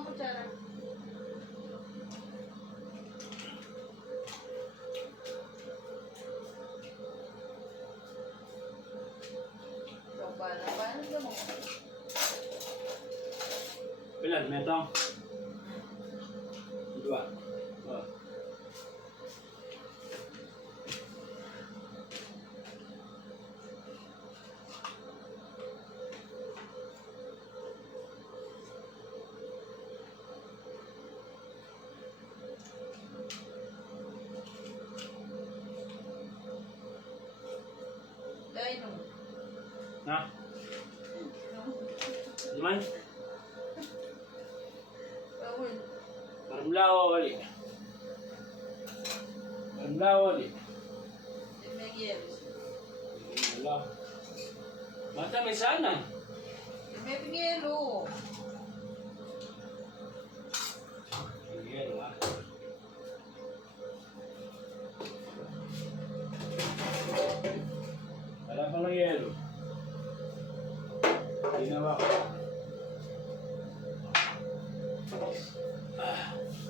ang kutsara. Paano mo? Bilan, metong? Dua. Oh. Dahil no. Na? Naman? Bawal. Parang ulit. Parang ulit. May yelos. Wala. Mata may sana. May pingelo. Yelo ha. Wala pang ng yelo. Ginawa ko.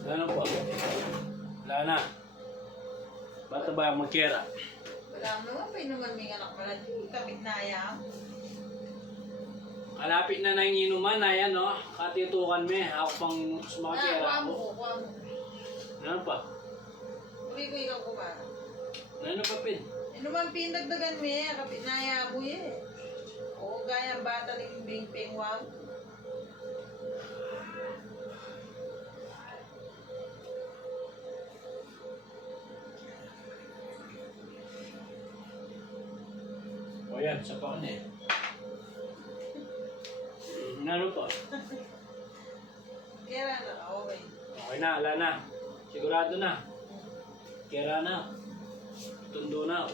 Wala na po. Wala na. Bata ba yung magkera? Wala naman, may naman may anak pala. Kapit na ayaw. Kalapit na yung inuman na yan, no? Katitukan me. Ako pang sumakakera Kuha ako. mo, kuha mo. Ano pa? Uri ko ikaw kuha. Ano pa, Pin? Inuman pinagdagan me, kapit na ayaw mo eh. Oo, gaya ang bata ng bing-ping wow. O yan, sa paon eh. Ano pa? Kaya na, okay. Okay na, ala na. Sigurado na. Kera na. Tundo na.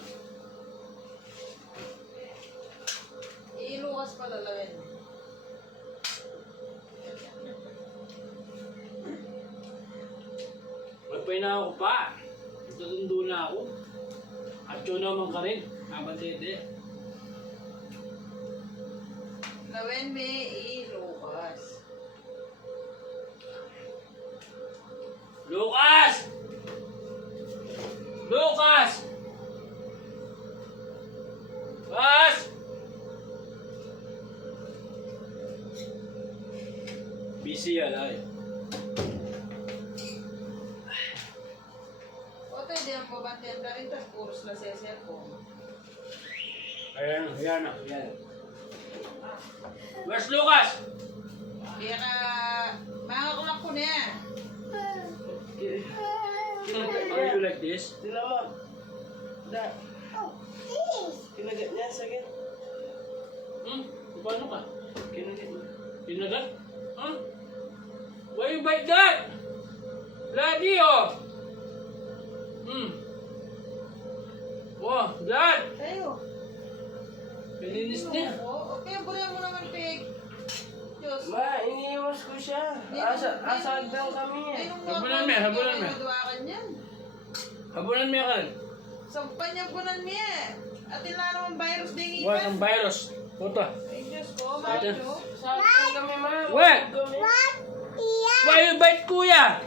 Iilukas pala lawin. Magpay na ako pa. Tutundo na ako. At yun naman ka rin. Abantete. Lawin may iilukas. Lucas! Lucas! Lucas! Busy yan ay. O tayo, di ang babantiyan ka rin, tapos puros na sa cellphone. Ayan, ayan na, ayan. Where's Lucas? Kaya ka, makakulak ko na yan. Are you like this? Sila mo. Da. Kinagat niya, sige. Paano ka? Kinagat niya. Pinagat? Huh? Why you bite that? Bloody oh! Wow, blood! Tayo. Pininis niya. Oo, kaya burihan mo naman, Peg. Diyos. Ma, iniiwas ko siya. Asag daw kami eh. Habulan mo, habulan mo. Maduwakan yan. Habunan mo yan. Sampan niya bunan niya. At ila naman virus din What? ipan. Ang virus. Puto. Ay, Diyos ko, Ito. macho. Asag daw kami, ma. What? Kami. Why you bite kuya?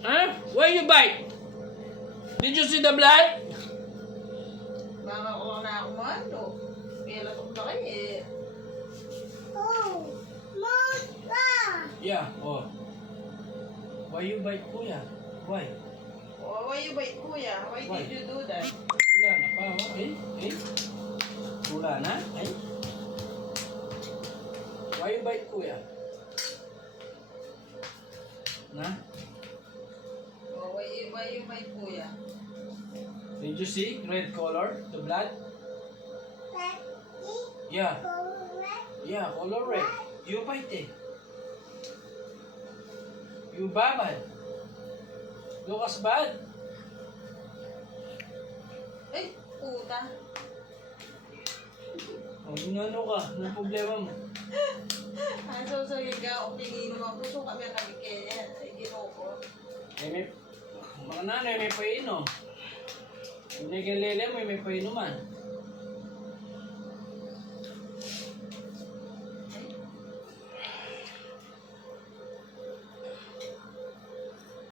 Huh? Why you bite? Did you see the blood? Baka ko na ako ano. Kaya latok na kayo eh. Yeah, oh. Why you bite kuya? Why? Oh, why you bite kuya? Why Why? did you do that? Wala na pa, oh. Eh? Wala na? Ay? Why you bite kuya? Na? Oh, why you bite kuya? Did you see red color, the blood? Yeah. Yeah, color red. You bite eh. You babad. Lucas bad. Ay, puta. O, ano ka? Anong problema mo? Ay, so ka, tingin mo ako. So kami ang kaya. Ay, ginoko. Eh, mga nanay may painom. Kung nagkalele mo, may painuman.